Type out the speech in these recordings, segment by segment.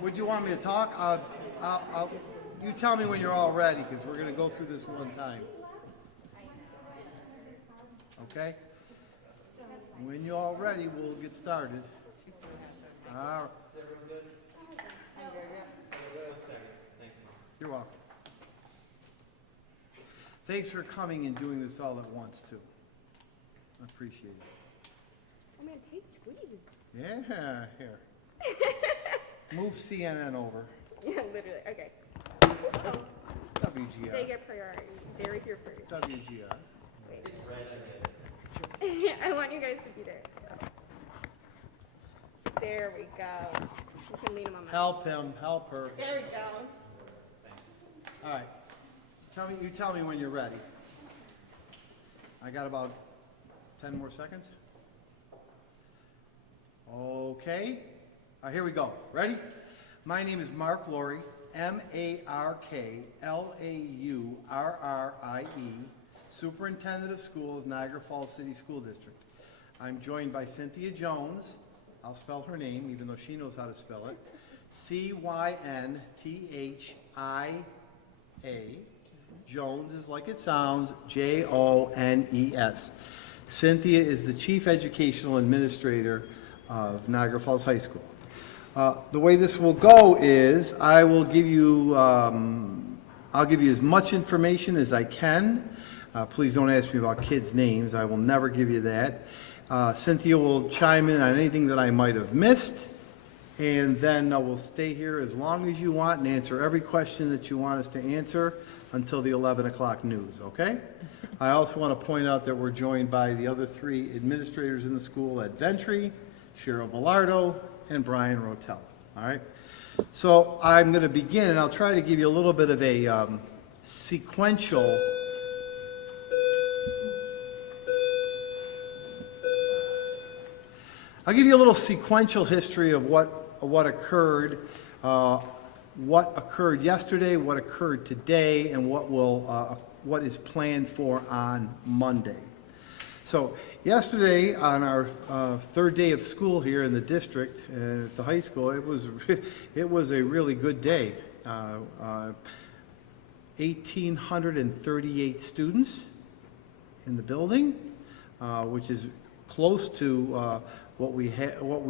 Would you want me to talk? You tell me when you're all ready, because we're going to go through this one time. Okay? When you're all ready, we'll get started. All right. You're welcome. Thanks for coming and doing this all at once, too. I appreciate it. I'm going to take squeeze. Yeah, here. Move CNN over. Yeah, literally. Okay. WGR. They get priority. They're here first. WGR. Wait. I want you guys to be there. There we go. You can lean him on my Help him, help her. There we go. All right. You tell me when you're ready. I got about 10 more seconds. Okay. All right, here we go. Ready? My name is Mark Laurie, M-A-R-K-L-A-U-R-R-I-E, Superintendent of Schools, Niagara Falls City School District. I'm joined by Cynthia Jones. I'll spell her name, even though she knows how to spell it. C-Y-N-T-H-I-A. Jones is like it sounds, J-O-N-E-S. Cynthia is the Chief Educational Administrator of Niagara Falls High School. The way this will go is I will give you, I'll give you as much information as I can. Please don't ask me about kids' names. I will never give you that. Cynthia will chime in on anything that I might have missed. And then we'll stay here as long as you want and answer every question that you want us to answer until the 11 o'clock news, okay? I also want to point out that we're joined by the other three administrators in the school at Ventry, Cheryl Bellardo, and Brian Rotel, all right? So I'm going to begin, and I'll try to give you a little bit of a sequential I'll give you a little sequential history of what occurred yesterday, what occurred today, and what is planned for on Monday. So yesterday, on our third day of school here in the district and at the high school, it was a really good day. 1,838 students in the building, which is close to what we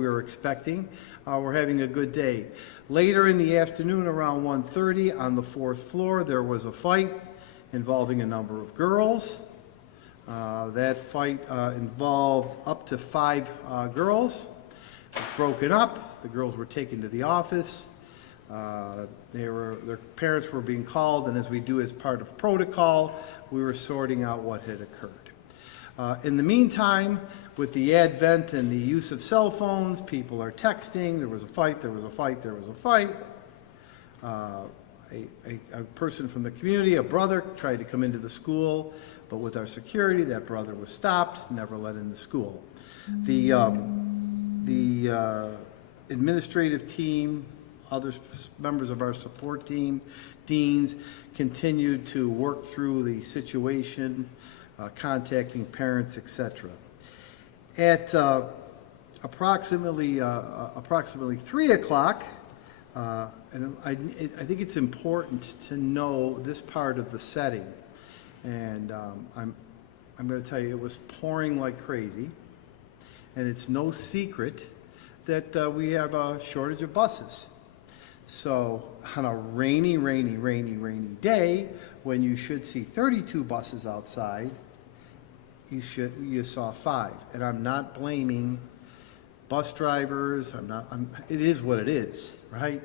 were expecting. We're having a good day. Later in the afternoon, around 1:30, on the fourth floor, there was a fight involving a number of girls. That fight involved up to 5 girls. It was broken up. The girls were taken to the office. Their parents were being called, and as we do as part of protocol, we were sorting out what had occurred. In the meantime, with the advent and the use of cell phones, people are texting. There was a fight, there was a fight, there was a fight. A person from the community, a brother, tried to come into the school, but with our security, that brother was stopped, never let in the school. The administrative team, other members of our support team, deans, continued to work through the situation, contacting parents, etc. At approximately 3 o'clock, and I think it's important to know this part of the setting. And I'm going to tell you, it was pouring like crazy, and it's no secret that we have a shortage of buses. So on a rainy day, when you should see 32 buses outside, you saw 5. And I'm not blaming bus drivers. It is what it is, right?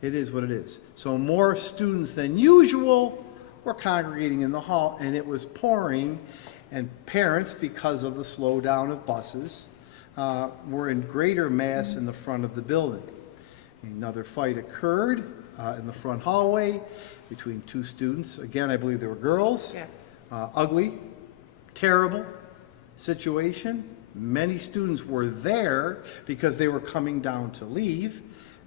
It is what it is. So more students than usual were congregating in the hall, and it was pouring, and parents, because of the slowdown of buses, were in greater mass in the front of the building. Another fight occurred in the front hallway between 2 students. Again, I believe they were girls. Yes. Ugly, terrible situation. Many students were there because they were coming down to leave,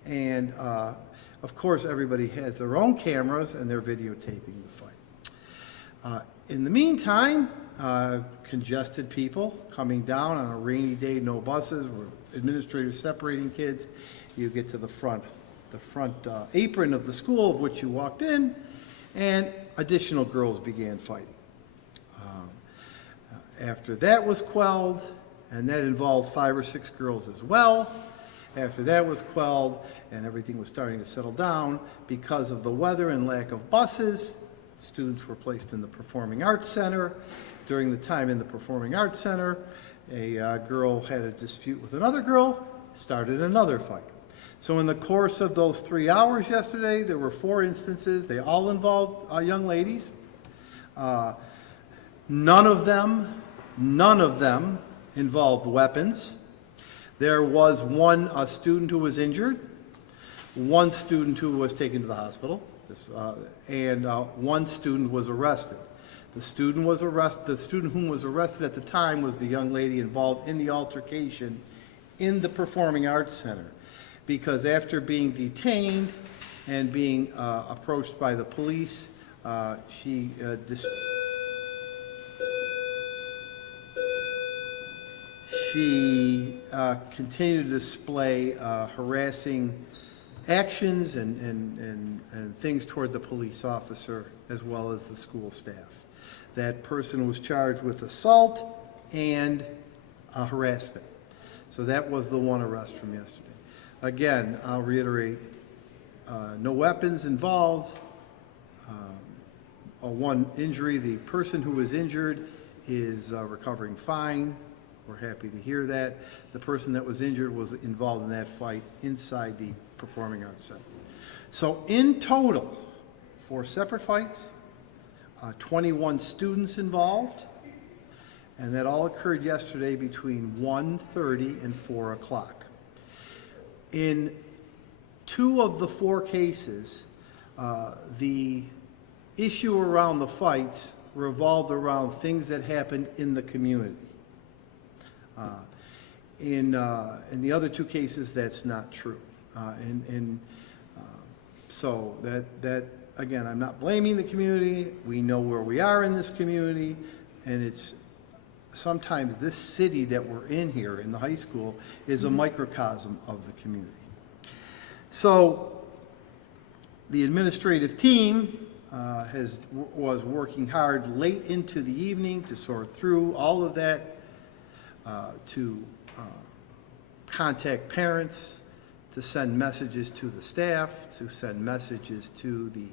and of course everybody has their own cameras and they're videotaping the fight. In the meantime, congested people coming down on a rainy day, no buses, administrators separating kids, you get to the front apron of the school of which you walked in, and additional girls began fighting. After that was quelled, and that involved 5 or 6 girls as well, after that was quelled and everything was starting to settle down, because of the weather and lack of buses, students were placed in the Performing Arts Center. During the time in the Performing Arts Center, a girl had a dispute with another girl, started another fight. So in the course of those 3 hours yesterday, there were 4 instances. They all involved young ladies. None of them involved weapons. There was a student who was injured, one student who was taken to the hospital, and one student was arrested. The student whom was arrested at the time was the young lady involved in the altercation in the Performing Arts Center, because after being detained and being approached by the police, she continued to display harassing actions and things toward the police officer as well as the school staff. That person was charged with assault and harassment. So that was the one arrest from yesterday. Again, I'll reiterate, no weapons involved. One injury, the person who was injured is recovering fine. We're happy to hear that. The person that was injured was involved in that fight inside the Performing Arts Center. So in total, 4 separate fights, 21 students involved, and that all occurred yesterday between 1:30 and 4 o'clock. In 2 of the 4 cases, the issue around the fights revolved around things that happened in the community. In the other 2 cases, that's not true. So that again, I'm not blaming the community. We know where we are in this community, and it's sometimes this city that we're in here in the high school is a microcosm of the community. So the administrative team was working hard late into the evening to sort through all of that, to contact parents, to send messages to the staff, to send messages to the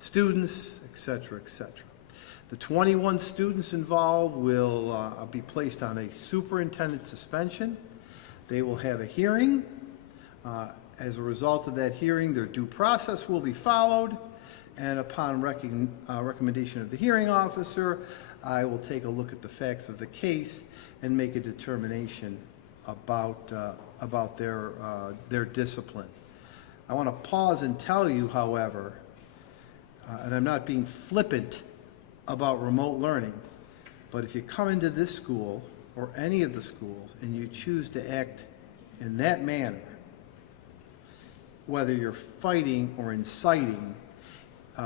students, et cetera, et cetera. The 21 students involved will be placed on a superintendent suspension. They will have a hearing. As a result of that hearing, their due process will be followed, and upon recommendation of the hearing officer, I will take a look at the facts of the case and make a determination about their discipline. I want to pause and tell you, however, and I'm not being flippant about remote learning, but if you come into this school or any of the schools and you choose to act in that manner, whether you're fighting or inciting,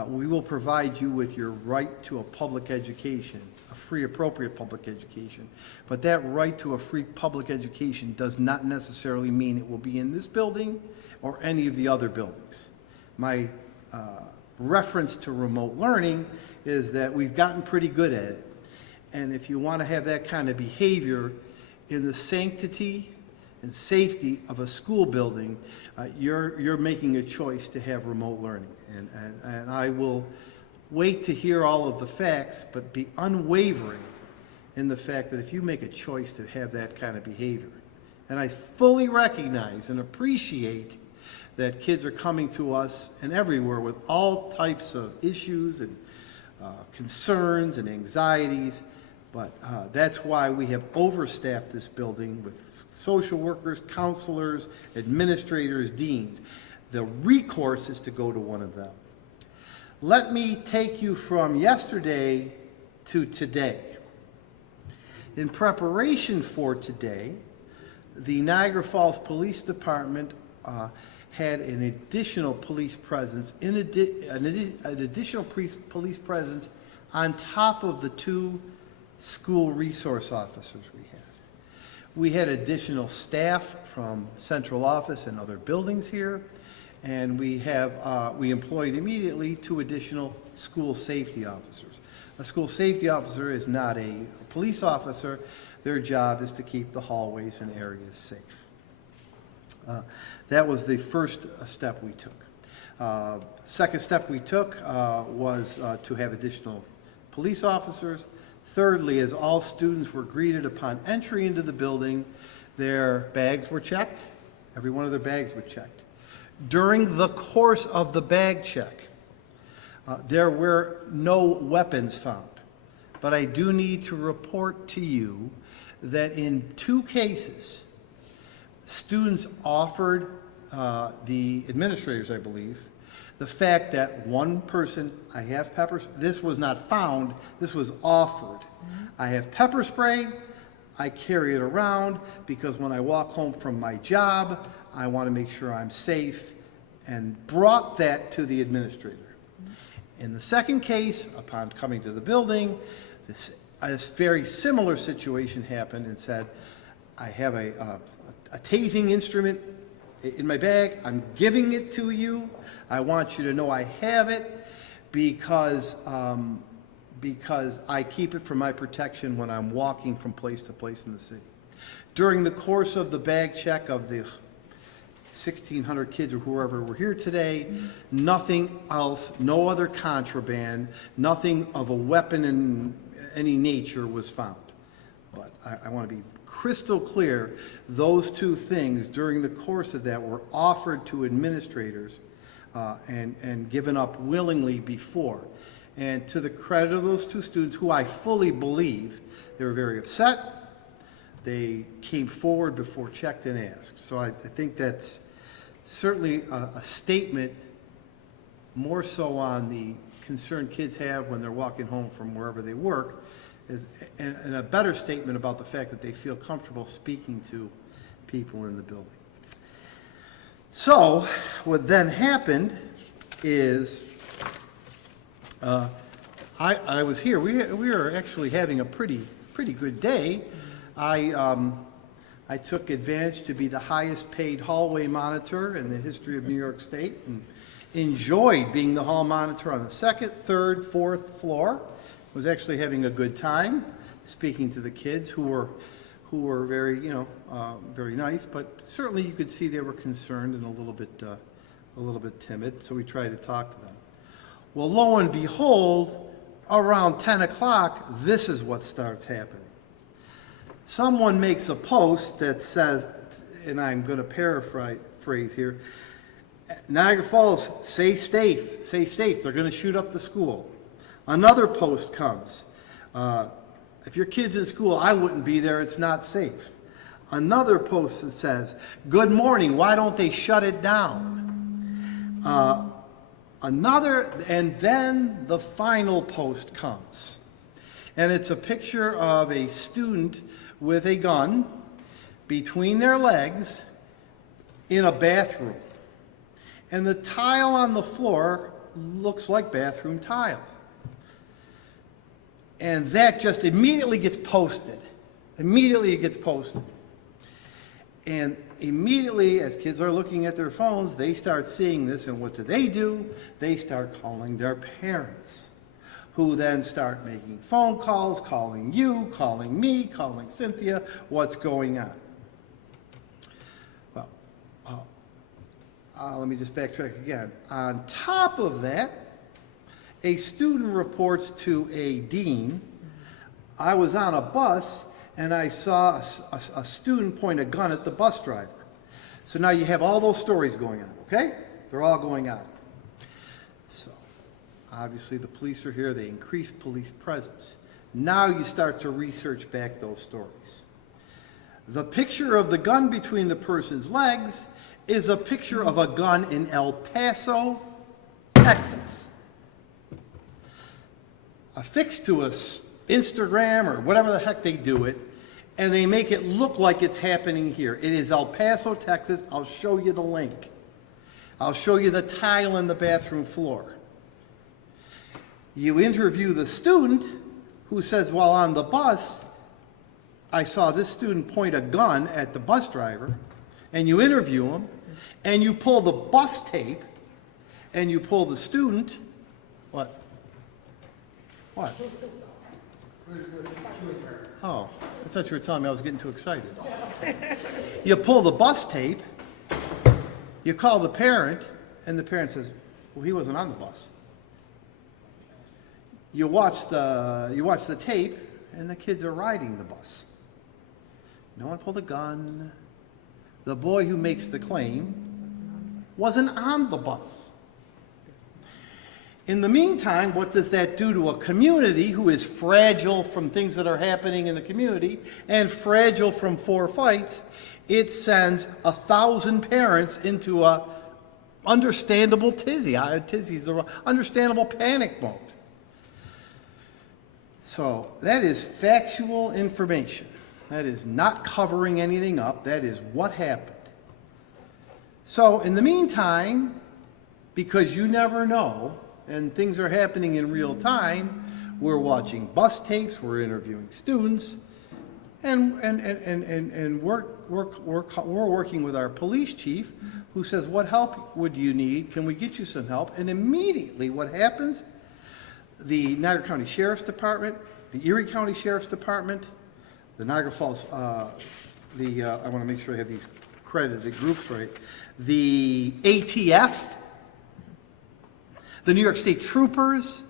we will provide you with your right to a public education, a free appropriate public education. But that right to a free public education does not necessarily mean it will be in this building or any of the other buildings. My reference to remote learning is that we've gotten pretty good at it. And if you want to have that kind of behavior in the sanctity and safety of a school building, you're making a choice to have remote learning. And I will wait to hear all of the facts, but be unwavering in the fact that if you make a choice to have that kind of behavior, and I fully recognize and appreciate that kids are coming to us and everywhere with all types of issues and concerns and anxieties, but that's why we have overstaffed this building with social workers, counselors, administrators, deans. The recourse is to go to one of them. Let me take you from yesterday to today. In preparation for today, the Niagara Falls Police Department had an additional police presence, an additional police presence on top of the 2 school resource officers we have. We had additional staff from central office and other buildings here, and we employed immediately 2 additional school safety officers. A school safety officer is not a police officer. Their job is to keep the hallways and areas safe. That was the first step we took. Second step we took was to have additional police officers. Thirdly, as all students were greeted upon entry into the building, their bags were checked. Every one of their bags were checked. During the course of the bag check, there were no weapons found. But I do need to report to you that in 2 cases, students offered the administrators, I believe, the fact that one person, I have pepper, this was not found, this was offered. I have pepper spray, I carry it around because when I walk home from my job, I want to make sure I'm safe, and brought that to the administrator. In the second case, upon coming to the building, this very similar situation happened and said, I have a tasing instrument in my bag, I'm giving it to you. I want you to know I have it because I keep it for my protection when I'm walking from place to place in the city. During the course of the bag check of the 1,600 kids or whoever were here today, nothing else, no other contraband, nothing of a weapon in any nature was found. But I want to be crystal clear, those 2 things during the course of that were offered to administrators and given up willingly before. And to the credit of those 2 students, who I fully believe, they were very upset. They came forward before checked and asked. So I think that's certainly a statement more so on the concern kids have when they're walking home from wherever they work, and a better statement about the fact that they feel comfortable speaking to people in the building. So what then happened is I was here. We were actually having a pretty good day. I took advantage to be the highest paid hallway monitor in the history of New York State and enjoyed being the hall monitor on the 2nd, 3rd, 4th floor. Was actually having a good time speaking to the kids who were very, very nice, but certainly you could see they were concerned and a little bit timid, so we tried to talk to them. Well, lo and behold, around 10 o'clock, this is what starts happening. Someone makes a post that says, and I'm going to paraphrase here, Niagara Falls, stay safe, they're going to shoot up the school. Another post comes. If your kid's in school, I wouldn't be there, it's not safe. Another post that says, good morning, why don't they shut it down? And then the final post comes. And it's a picture of a student with a gun between their legs in a bathroom. And the tile on the floor looks like bathroom tile. And that just immediately gets posted. Immediately it gets posted. And immediately, as kids are looking at their phones, they start seeing this, and what do? They start calling their parents, who then start making phone calls, calling you, calling me, calling Cynthia, what's going on? Well, let me just backtrack again. On top of that, a student reports to a dean, I was on a bus and I saw a student point a gun at the bus driver. So now you have all those stories going on, okay? They're all going on. So obviously the police are here, they increase police presence. Now you start to research back those stories. The picture of the gun between the person's legs is a picture of a gun in El Paso, Texas. Affixed to a Instagram or whatever the heck they do it, and they make it look like it's happening here. It is El Paso, Texas. I'll show you the link. I'll show you the tile in the bathroom floor. You interview the student who says, while on the bus, I saw this student point a gun at the bus driver, and you interview him, and you pull the bus tape, and you pull the student, what? What? Oh, I thought you were telling me I was getting too excited. You pull the bus tape, you call the parent, and the parent says, well, he wasn't on the bus. You watch the tape, and the kids are riding the bus. No one pulled a gun. The boy who makes the claim wasn't on the bus. In the meantime, what does that do to a community who is fragile from things that are happening in the community and fragile from 4 fights? It sends 1,000 parents into a understandable tizzy's the wrong, understandable panic mode. So that is factual information. That is not covering anything up. That is what happened. So in the meantime, because you never know, and things are happening in real time, we're watching bus tapes, we're interviewing students, and we're working with our police chief, who says, what help would you need? Can we get you some help? And immediately what happens, the Niagara County Sheriff's Department, the Erie County Sheriff's Department, the Niagara Falls, I want to make sure I have these credited groups right, the ATF, the New York State Troopers,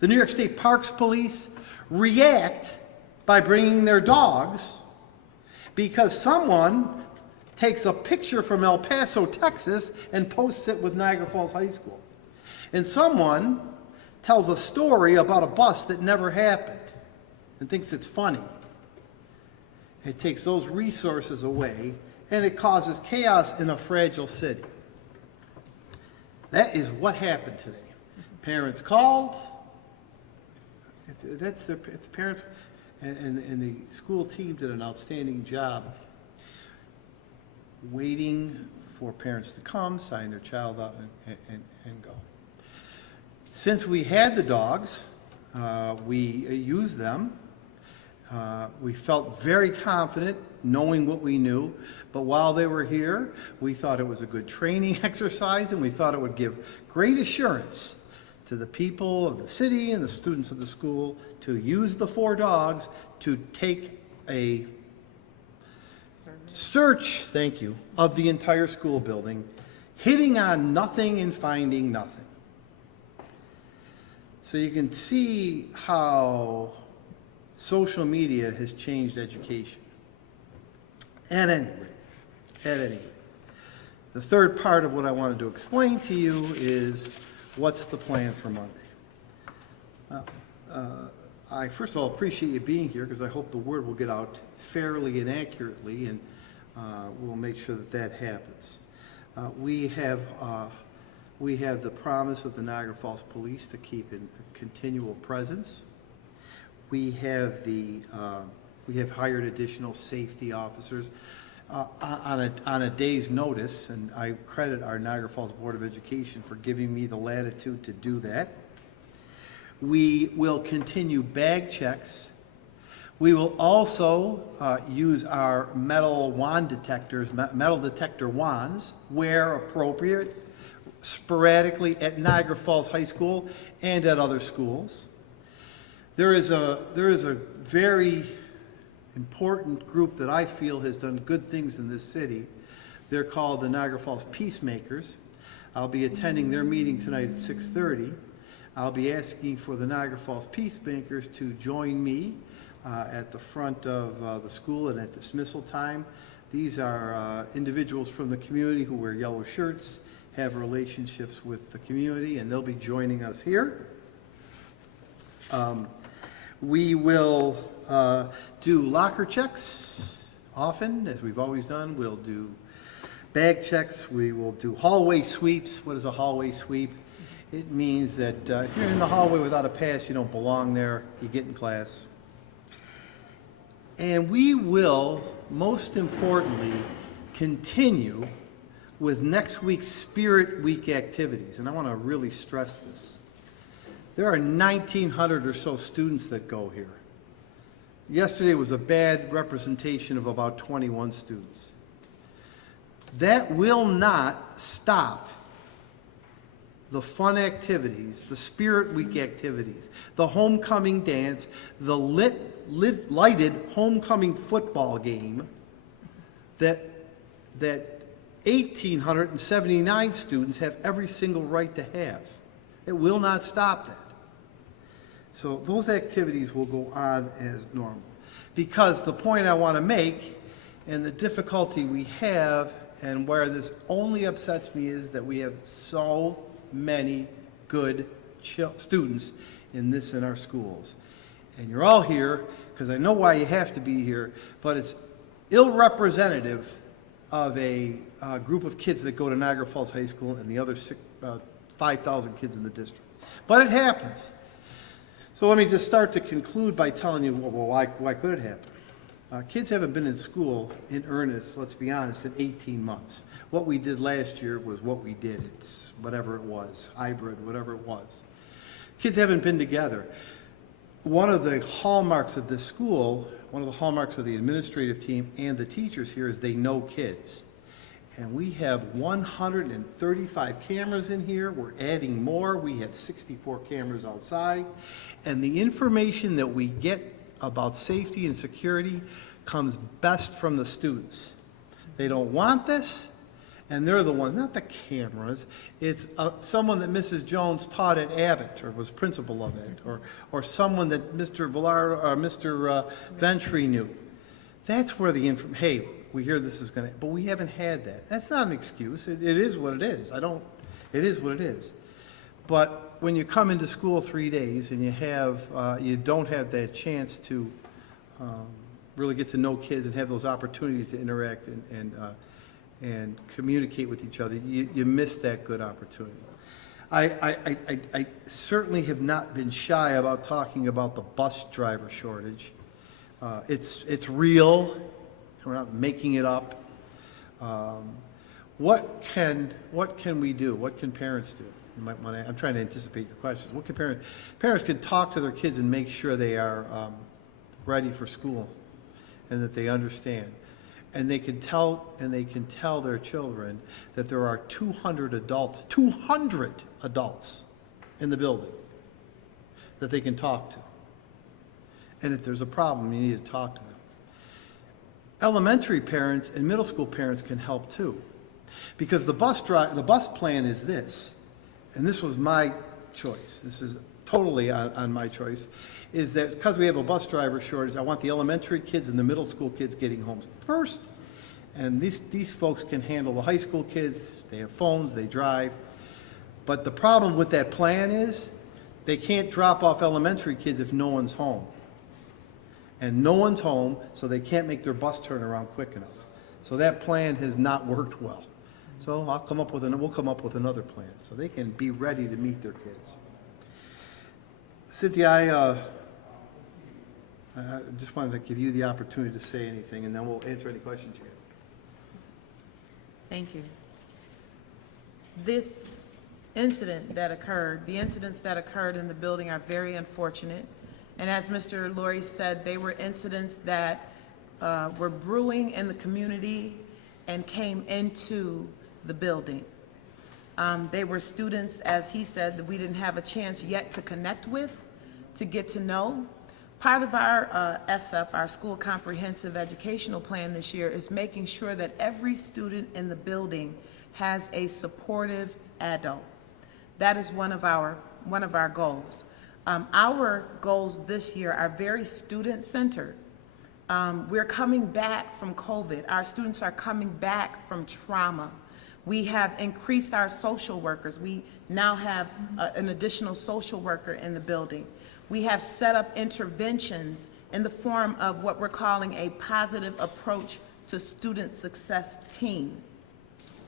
the New York State Parks Police react by bringing their dogs because someone takes a picture from El Paso, Texas, and posts it with Niagara Falls High School. And someone tells a story about a bus that never happened and thinks it's funny. It takes those resources away, and it causes chaos in a fragile city. That is what happened today. Parents called. If the parents and the school team did an outstanding job waiting for parents to come, sign their child out, and go. Since we had the dogs, we used them. We felt very confident knowing what we knew, but while they were here, we thought it was a good training exercise, and we thought it would give great assurance to the people of the city and the students of the school to use the 4 dogs to take a search, thank you, of the entire school building, hitting on nothing and finding nothing. So you can see how social media has changed education. At any rate, the third part of what I wanted to explain to you is what's the plan for Monday. I first of all appreciate you being here because I hope the word will get out fairly and accurately, and we'll make sure that that happens. We have the promise of the Niagara Falls Police to keep in continual presence. We have hired additional safety officers on a day's notice, and I credit our Niagara Falls Board of Education for giving me the latitude to do that. We will continue bag checks. We will also use our metal detector wands where appropriate, sporadically at Niagara Falls High School and at other schools. There is a very important group that I feel has done good things in this city. They're called the Niagara Falls Peacemakers. I'll be attending their meeting tonight at 6:30. I'll be asking for the Niagara Falls Peacemakers to join me at the front of the school and at dismissal time. These are individuals from the community who wear yellow shirts, have relationships with the community, and they'll be joining us here. We will do locker checks often, as we've always done. We'll do bag checks. We will do hallway sweeps. What is a hallway sweep? It means that if you're in the hallway without a pass, you don't belong there. You get in class. And we will, most importantly, continue with next week's Spirit Week activities. And I want to really stress this. There are 1,900 or so students that go here. yesterday was a bad representation of about 21 students. That will not stop the fun activities, the Spirit Week activities, the homecoming dance, the lighted homecoming football game that 1,879 students have every single right to have. It will not stop that. So those activities will go on as normal. Because the point I want to make, and the difficulty we have, and where this only upsets me, is that we have so many good students in our schools. And you're all here because I know why you have to be here, but it's ill-representative of a group of kids that go to Niagara Falls High School and the other 5,000 kids in the district. But it happens. So let me just start to conclude by telling you, well, why could it happen? Kids haven't been in school in earnest, let's be honest, in 18 months. What we did last year was what we did. It's whatever it was, hybrid, whatever it was. Kids haven't been together. One of the hallmarks of this school, one of the hallmarks of the administrative team and the teachers here, is they know kids. And we have 135 cameras in here. We're adding more. We have 64 cameras outside. And the information that we get about safety and security comes best from the students. They don't want this, and they're the ones, not the cameras. It's someone that Mrs. Jones taught at Abbott or was principal of it, or someone that Mr. Villar or Mr. Ventry knew. That's where the hey, we hear this is going to, but we haven't had that. That's not an excuse. It is what it is. It is what it is. But when you come into school 3 days and you don't have that chance to really get to know kids and have those opportunities to interact and communicate with each other, you miss that good opportunity. I certainly have not been shy about talking about the bus driver shortage. It's real. We're not making it up. What can we do? What can parents do? You might want to, I'm trying to anticipate your questions. What can parents can talk to their kids and make sure they are ready for school and that they understand. And they can tell their children that there are 200 adults in the building that they can talk to. And if there's a problem, you need to talk to them. Elementary parents and middle school parents can help too. Because the bus plan is this, and this was my choice. This is totally on my choice, is that because we have a bus driver shortage, I want the elementary kids and the middle school kids getting home first. And these folks can handle the high school kids. They have phones, they drive. But the problem with that plan is they can't drop off elementary kids if no one's home. And no one's home, so they can't make their bus turn around quick enough. So that plan has not worked well. So we'll come up with another plan so they can be ready to meet their kids. Cynthia, I just wanted to give you the opportunity to say anything, and then we'll answer any questions you have. Thank you. This incident that occurred, the incidents that occurred in the building are very unfortunate. And as Mr. Laurie said, they were incidents that were brewing in the community and came into the building. They were students, as he said, that we didn't have a chance yet to connect with, to get to know. Part of our SUP, our School Comprehensive Educational Plan this year, is making sure that every student in the building has a supportive adult. That is one of our goals. Our goals this year are very student-centered. We're coming back from COVID. Our students are coming back from trauma. We have increased our social workers. We now have an additional social worker in the building. We have set up interventions in the form of what we're calling a positive approach to student success team.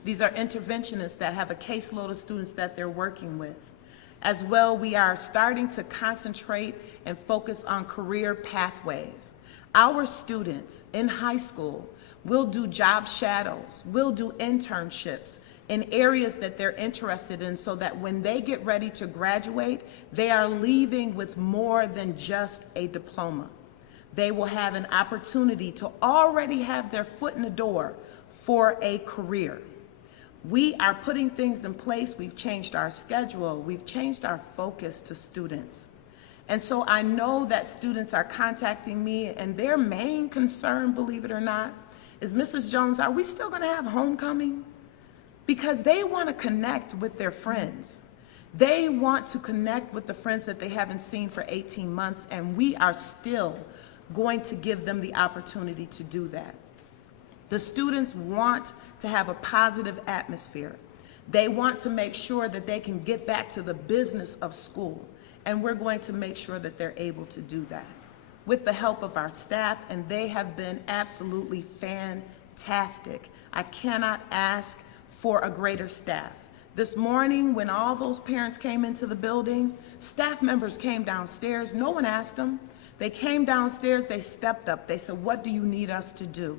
These are interventionists that have a caseload of students that they're working with. As well, we are starting to concentrate and focus on career pathways. Our students in high school will do job shadows, will do internships in areas that they're interested in, so that when they get ready to graduate, they are leaving with more than just a diploma. they will have an opportunity to already have their foot in the door for a career. We are putting things in place. We've changed our schedule. We've changed our focus to students. And so I know that students are contacting me, and their main concern, believe it or not, is, Mrs. Jones, are we still going to have homecoming? Because they want to connect with their friends. They want to connect with the friends that they haven't seen for 18 months, and we are still going to give them the opportunity to do that. The students want to have a positive atmosphere. They want to make sure that they can get back to the business of school, and we're going to make sure that they're able to do that with the help of our staff, and they have been absolutely fantastic. I cannot ask for a greater staff. This morning, when all those parents came into the building, staff members came downstairs. No one asked them. They came downstairs, they stepped up. They said, what do you need us to do?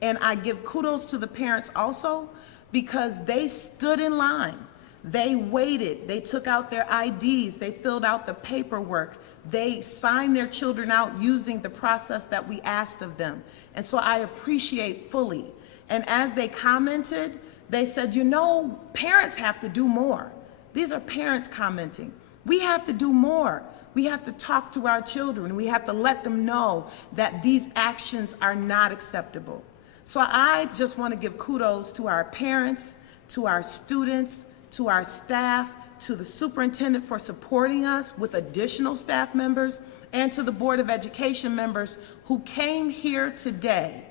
And I give kudos to the parents also, because they stood in line. They waited. They took out their IDs. They filled out the paperwork. They signed their children out using the process that we asked of them. And so I appreciate fully. And as they commented, they said, you know, parents have to do more. These are parents commenting. We have to do more. We have to talk to our children. We have to let them know that these actions are not acceptable. So I just want to give kudos to our parents, to our students, to our staff, to the superintendent for supporting us with additional staff members, and to the Board of Education members who came here today,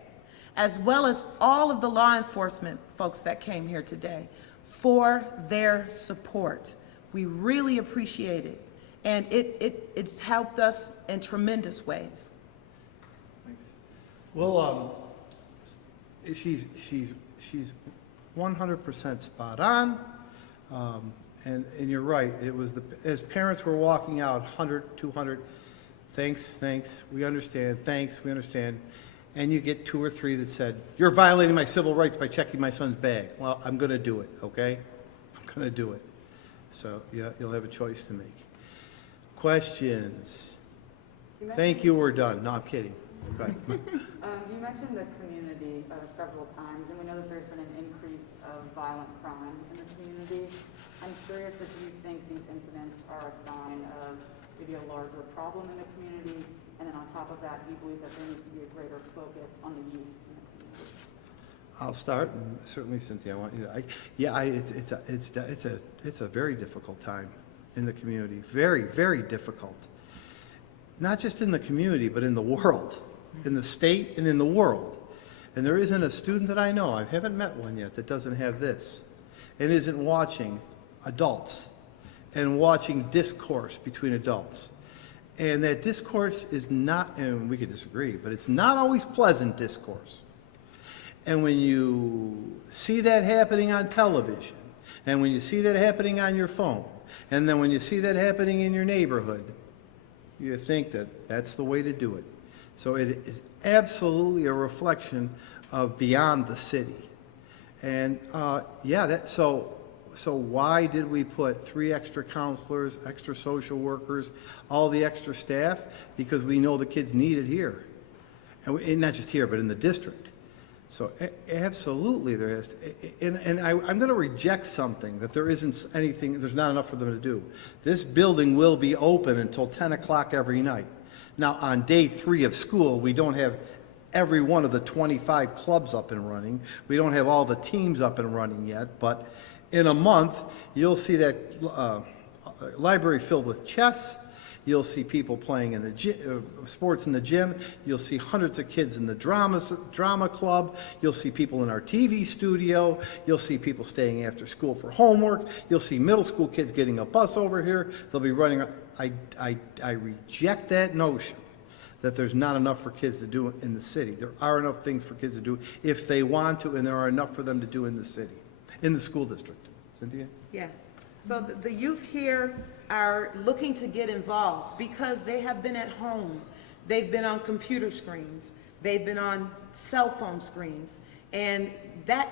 as well as all of the law enforcement folks that came here today, for their support. We really appreciate it, and it's helped us in tremendous ways. Thanks. Well, she's 100% spot on, and you're right. It was as parents were walking out, 100, 200, thanks, we understand, thanks, we understand. And you get 2 or 3 that said, you're violating my civil rights by checking my son's bag. Well, I'm going to do it, okay? I'm going to do it. So yeah, you'll have a choice to make. Questions? Thank you, we're done. No, I'm kidding. Go ahead. You mentioned the community several times, and we know that there's been an increase of violent crime in the community. I'm curious if you think these incidents are a sign of maybe a larger problem in the community, and then on top of that, do you believe that there needs to be a greater focus on the youth in the community? I'll start, and certainly, Cynthia, I want you to. It's a very difficult time in the community. Very, very difficult. Not just in the community, but in the world, in the state and in the world. And there isn't a student that I know, I haven't met one yet, that doesn't have this, and isn't watching adults and watching discourse between adults. And that discourse is not, and we could disagree, but it's not always pleasant discourse. And when you see that happening on television, and when you see that happening on your phone, and then when you see that happening in your neighborhood, you think that that's the way to do it. So it is absolutely a reflection of beyond the city. And so why did we put 3 extra counselors, extra social workers, all the extra staff? Because we know the kids need it here. And not just here, but in the district. So absolutely there has to, and I'm going to reject something, that there isn't anything, there's not enough for them to do. This building will be open until 10 o'clock every night. Now, on day 3 of school, we don't have every one of the 25 clubs up and running. We don't have all the teams up and running yet, but in a month, you'll see that library filled with chess. You'll see people playing in the sports in the gym. You'll see hundreds of kids in the drama club. You'll see people in our TV studio. You'll see people staying after school for homework. You'll see middle school kids getting a bus over here. They'll be running. I reject that notion that there's not enough for kids to do in the city. There are enough things for kids to do if they want to, and there are enough for them to do in the city, in the school district. Cynthia? Yes. So the youth here are looking to get involved because they have been at home. They've been on computer screens. They've been on cell phone screens. And that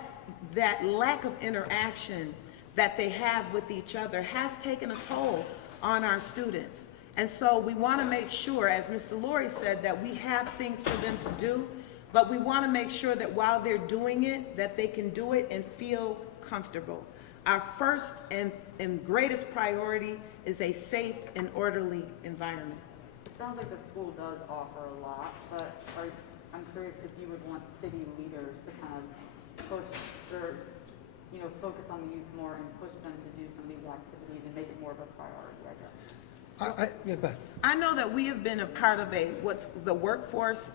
lack of interaction that they have with each other has taken a toll on our students. And so we want to make sure, as Mr. Laurie said, that we have things for them to do, but we want to make sure that while they're doing it, that they can do it and feel comfortable. Our first and greatest priority is a safe and orderly environment. It sounds like the school does offer a lot, but I'm curious if you would want city leaders to kind of push or, focus on the youth more and push them to do some of these activities and make it more of a priority, I guess. Yeah, go ahead. I know that we have been a part of what's the workforce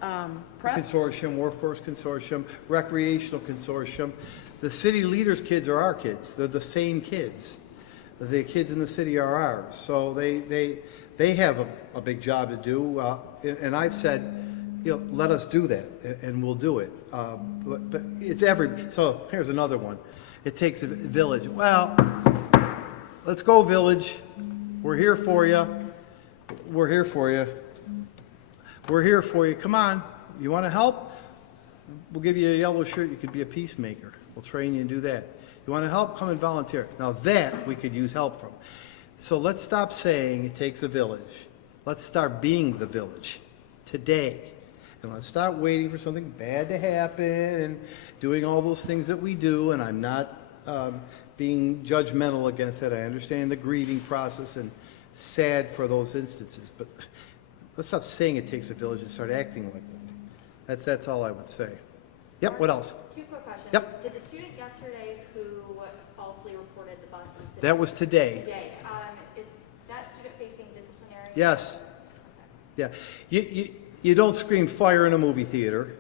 prep. Consortium, workforce consortium, recreational consortium. The city leaders' kids are our kids. They're the same kids. The kids in the city are ours. So they have a big job to do. And I've said, let us do that, and we'll do it. But it's so here's another one. It takes a village. Well, let's go, village. We're here for you. We're here for you. We're here for you. Come on. You want to help? We'll give you a yellow shirt. You could be a peacemaker. We'll train you and do that. You want to help? Come and volunteer. Now that we could use help from. So let's stop saying it takes a village. Let's start being the village today. And let's stop waiting for something bad to happen and doing all those things that we do. And I'm not being judgmental against that. I understand the grieving process and sad for those instances. But let's stop saying it takes a village and start acting like that. That's all I would say. Yep, what else? Two quick questions. Yep. Did the student yesterday who falsely reported the bus incident? That was today. Today. Is that student facing disciplinary? Yes. Yeah. You don't scream fire in a movie theater.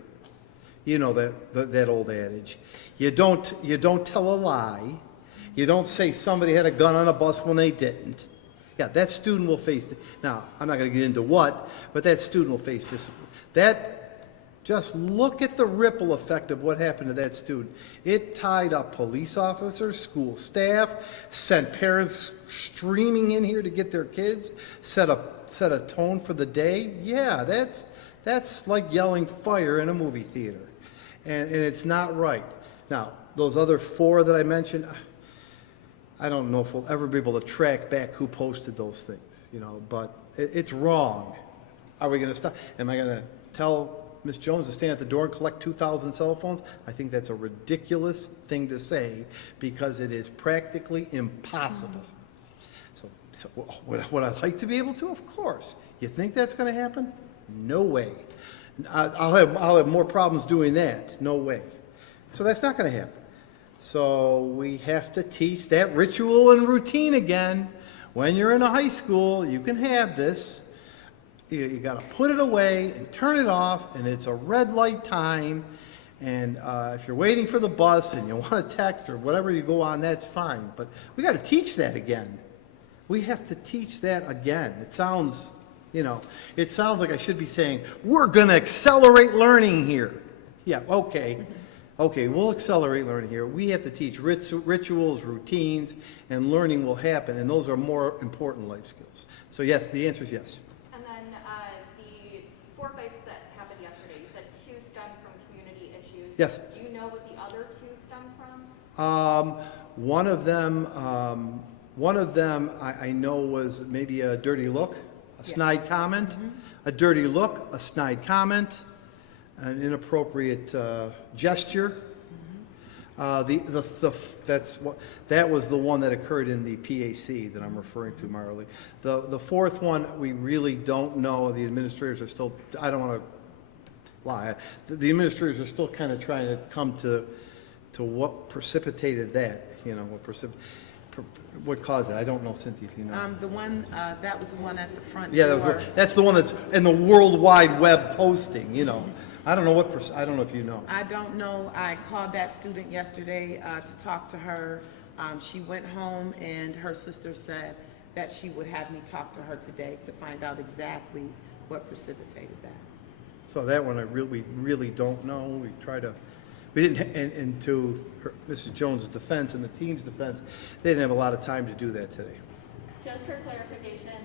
You know that old adage. You don't tell a lie. You don't say somebody had a gun on a bus when they didn't. Yeah, that student will face now, I'm not going to get into what, but that student will face discipline. Just look at the ripple effect of what happened to that student. It tied up police officers, school staff, sent parents streaming in here to get their kids, set a tone for the day. Yeah, that's like yelling fire in a movie theater. And it's not right. Now, those other 4 that I mentioned, I don't know if we'll ever be able to track back who posted those things, but it's wrong. Are we going to stop? Am I going to tell Ms. Jones to stand at the door and collect 2,000 cell phones? I think that's a ridiculous thing to say because it is practically impossible. So would I like to be able to? Of course. You think that's going to happen? No way. I'll have more problems doing that. No way. So that's not going to happen. So we have to teach that ritual and routine again. When you're in a high school, you can have this. You got to put it away and turn it off, and it's a red light time. And if you're waiting for the bus and you want to text or whatever you go on, that's fine. But we got to teach that again. We have to teach that again. It sounds like I should be saying, we're going to accelerate learning here. Yeah, okay. Okay, we'll accelerate learning here. We have to teach rituals, routines, and learning will happen, and those are more important life skills. So yes, the answer is yes. And then the 4 fights that happened yesterday, you said 2 stemmed from community issues. Yes. Do you know what the other 2 stemmed from? One of them I know was maybe a dirty look, a snide comment, a dirty look, a snide comment, an inappropriate gesture. That was the one that occurred in the PAC that I'm referring to, Marley. The 4th one, we really don't know. The administrators are still, I don't want to lie, the administrators are still kind of trying to come to what precipitated that, what caused it. I don't know, Cynthia, if you know. The one, that was the one at the front Yeah, door. that's the one that's in the World Wide Web posting, I don't know I don't know if you know. I don't know. I called that student yesterday to talk to her. She went home and her sister said that she would have me talk to her today to find out exactly what precipitated that. So that one we really don't know. We didn't, and to Mrs. Jones' defense and the team's defense, they didn't have a lot of time to do that today. Just for clarification,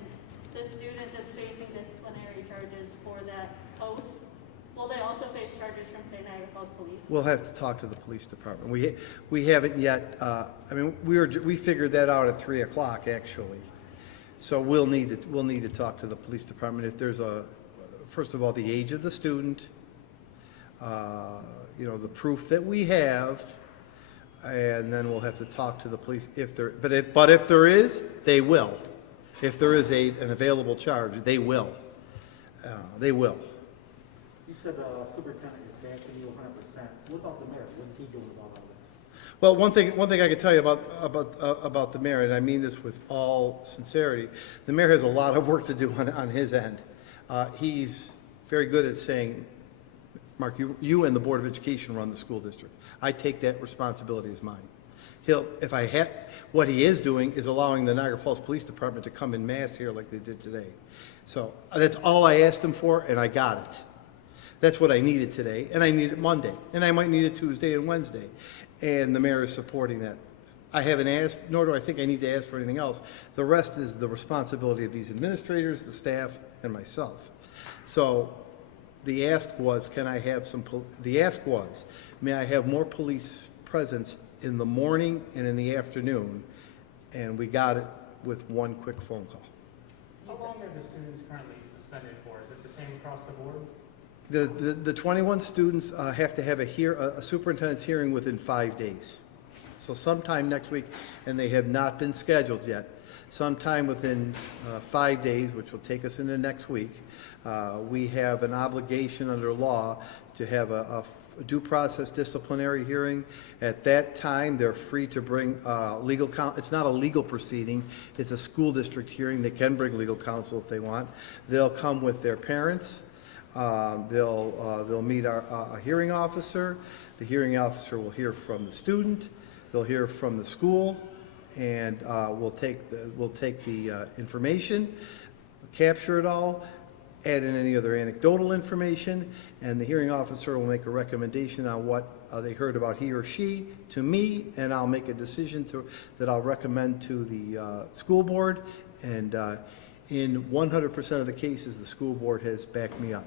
the student that's facing disciplinary charges for that post, will they also face charges from, say, Niagara Falls Police? We'll have to talk to the police department. We haven't yet. We figured that out at 3 o'clock actually. So we'll need to talk to the police department if there's first of all, the age of the student, the proof that we have, and then we'll have to talk to the police but if there is, they will. If there is an available charge, they will. They will. You said superintendent is backing you 100%. What about the mayor? What's he doing about all this? Well, one thing I can tell you about the mayor, and I mean this with all sincerity, the mayor has a lot of work to do on his end. He's very good at saying, Mark, you and the Board of Education run the school district. I take that responsibility as mine. What he is doing is allowing the Niagara Falls Police Department to come in mass here like they did today. So that's all I asked him for, and I got it. That's what I needed today, and I need it Monday, and I might need it Tuesday and Wednesday. And the mayor is supporting that. I haven't asked, nor do I think I need to ask for anything else. The rest is the responsibility of these administrators, the staff, and myself. So the ask was, may I have more police presence in the morning and in the afternoon? And we got it with one quick phone call. How long are the students currently suspended for? Is it the same across the board? The 21 students have to have a superintendent's hearing within 5 days. So sometime next week, and they have not been scheduled yet. Sometime within 5 days, which will take us into next week, we have an obligation under law to have a due process disciplinary hearing. At that time, they're free to bring legal counsel. It's not a legal proceeding. It's a school district hearing. They can bring legal counsel if they want. They'll come with their parents. They'll meet a hearing officer. The hearing officer will hear from the student. They'll hear from the school, and we'll take the information, capture it all, add in any other anecdotal information, and the hearing officer will make a recommendation on what they heard about he or she to me, and I'll make a decision that I'll recommend to the school board, and in 100% of the cases, the school board has backed me up.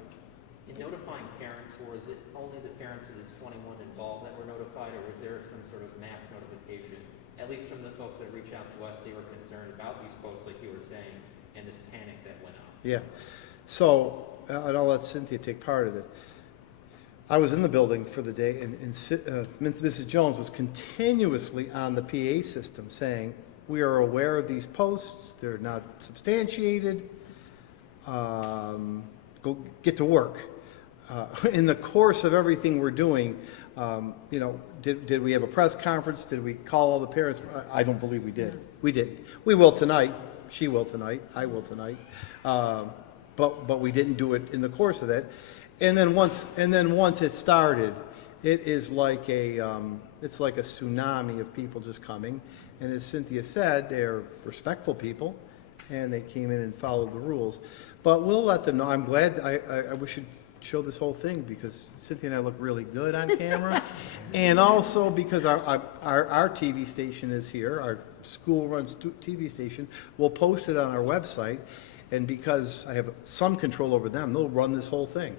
In notifying parents, or is it only the parents of this 21 involved that were notified, or was there some sort of mass notification, at least from the folks that reached out to us, they were concerned about these posts, like you were saying, and this panic that went on? Yeah. So, and I'll let Cynthia take part of it. I was in the building for the day, and Mrs. Jones was continuously on the PA system saying, we are aware of these posts, they're not substantiated, go get to work. In the course of everything we're doing, did we have a press conference? Did we call all the parents? I don't believe we did. We didn't. We will tonight. She will tonight. I will tonight. But we didn't do it in the course of that. And then once it started, it is like it's like a tsunami of people just coming. And as Cynthia said, they're respectful people, and they came in and followed the rules. But we'll let them know. I'm glad. We should show this whole thing because Cynthia and I look really good on camera, and also because our TV station is here. Our school-run TV station. We'll post it on our website, and because I have some control over them, they'll run this whole thing.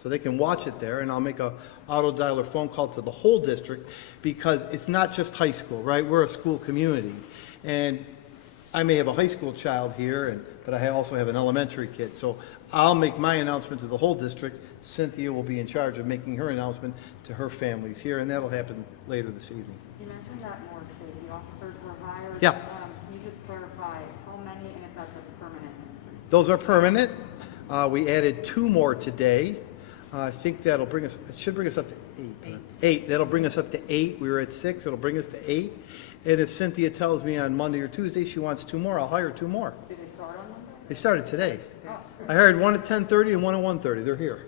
So they can watch it there, and I'll make a auto-dialer phone call to the whole district because it's not just high school, right? We're a school community. And I may have a high school child here, but I also have an elementary kid. So I'll make my announcement to the whole district. Cynthia will be in charge of making her announcement to her families here, and that'll happen later this evening. You mentioned that more safety officers were hired. Yeah. Can you just clarify how many and if that's a permanent increase? Those are permanent. We added 2 more today. I think that'll bring us, it should bring us up to 8. 8. That'll bring us up to 8. We were at 6. It'll bring us to 8. And if Cynthia tells me on Monday or Tuesday she wants 2 more, I'll hire 2 more. Did they start on Monday? They started today. Oh. I hired 1 at 10:30 and 1 at 1:30. They're here.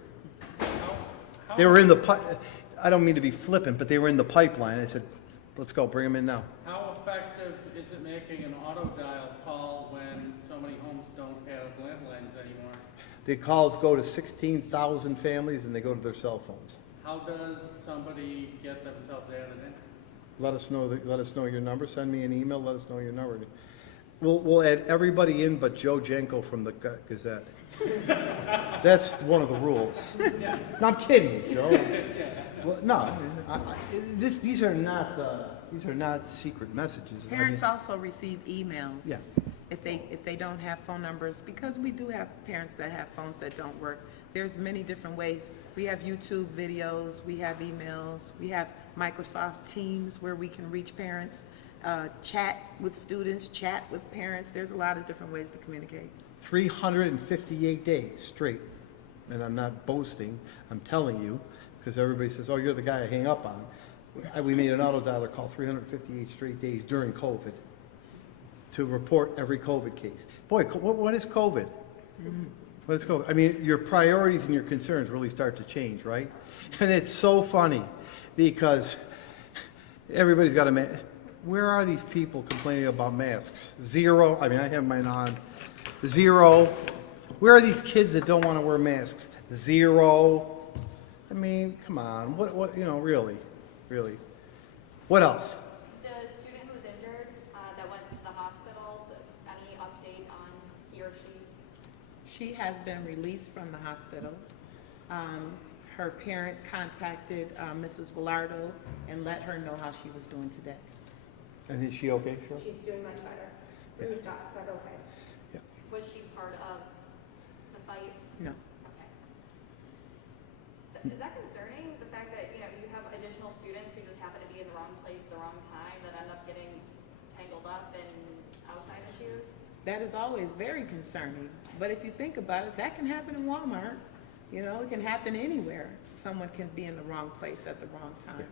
They were in the I don't mean to be flippant, but they were in the pipeline. I said, let's go, bring them in now. How effective is it making an auto dial call when so many homes don't have landlines anymore? The calls go to 16,000 families and they go to their cell phones. How does somebody get themselves added in? Let us know your number. Send me an email. Let us know your number. We'll add everybody in but Joe Jenko from the Gazette. That's one of the rules. No, I'm kidding, Joe. Well, no, these are not secret messages. Parents also receive emails. Yeah. if they don't have phone numbers, because we do have parents that have phones that don't work. There's many different ways. We have YouTube videos, we have emails, we have Microsoft Teams where we can reach parents, chat with students, chat with parents. There's a lot of different ways to communicate. 358 days straight. And I'm not boasting, I'm telling you, because everybody says, oh, you're the guy I hang up on. We made an auto dialer call 358 straight days during COVID to report every COVID case. Boy, what is COVID? What is COVID? I mean, your priorities and your concerns really start to change, right? And it's so funny because everybody's got a mask. Where are these people complaining about masks? Zero. I mean, I have mine on. Zero. Where are these kids that don't want to wear masks? Zero. I mean, come on. What, you know, really? What else? The student who was injured, that went to the hospital, any update on he or she? She has been released from the hospital. Her parent contacted Mrs. Villardo and let her know how she was doing today. And is she okay, Cheryl? She's doing much better. Bruised up, but okay. Yeah. Was she part of the fight? No. Okay. So is that concerning, the fact that, you know, you have additional students who just happen to be in the wrong place at the wrong time that end up getting tangled up in outside issues? That is always very concerning. But if you think about it, that can happen in Walmart. You know, it can happen anywhere. Someone can be in the wrong place at the wrong time. Yeah.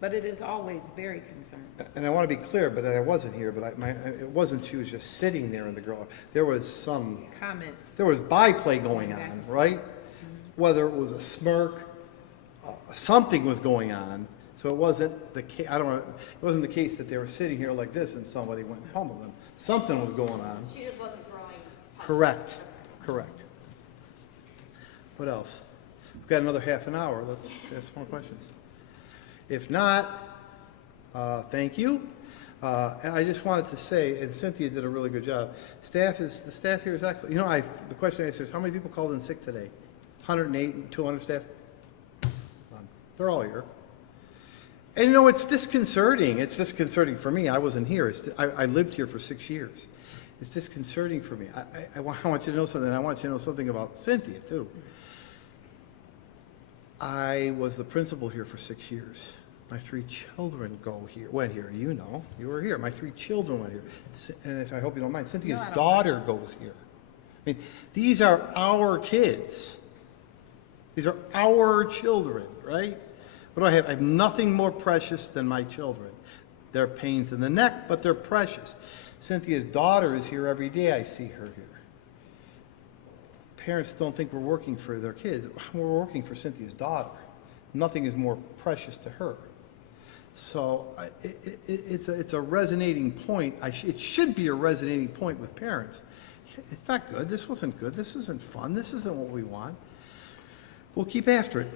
But it is always very concerning. And I want to be clear, but I wasn't here, but it wasn't she was just sitting there in the girl. There was some Comments. There was byplay going on, right? Whether it was a smirk, something was going on. So it wasn't the case. It wasn't the case that they were sitting here like this and somebody went and pummeled them. Something was going on. She just wasn't throwing punches. Correct. What else? We've got another half an hour. Let's ask more questions. If not, thank you. And I just wanted to say, and Cynthia did a really good job. The staff here is excellent. You know, the question I asked is, how many people called in sick today? 108 and 200 staff? None. They're all here. And you know, it's disconcerting. It's disconcerting for me. I wasn't here. I lived here for 6 years. It's disconcerting for me. I want you to know something. I want you to know something about Cynthia, too. I was the principal here for 6 years. My 3 children went here. You know, you were here. My 3 children went here. And I hope you don't mind, Cynthia's daughter goes here. I mean, these are our kids. These are our children, right? What do I have? I have nothing more precious than my children. They're pains in the neck, but they're precious. Cynthia's daughter is here every day. I see her here. Parents don't think we're working for their kids. We're working for Cynthia's daughter. Nothing is more precious to her. So it's a resonating point. It should be a resonating point with parents. It's not good. This wasn't good. This isn't fun. This isn't what we want. We'll keep after it.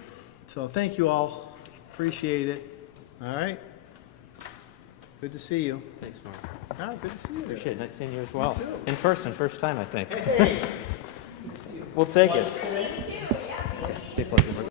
So thank you all. Appreciate it. All right. Good to see you. Thanks, Mark. Ah, good to see you there. Appreciate it. Nice seeing you as well. too. In person, first time, I think. Hey. We'll take it. Take a look.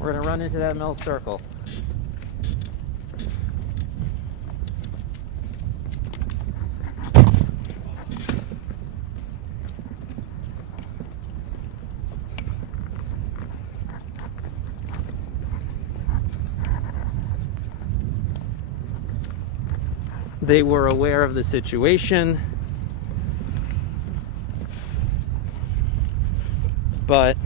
We're going to run into that middle circle. They were aware of the situation, but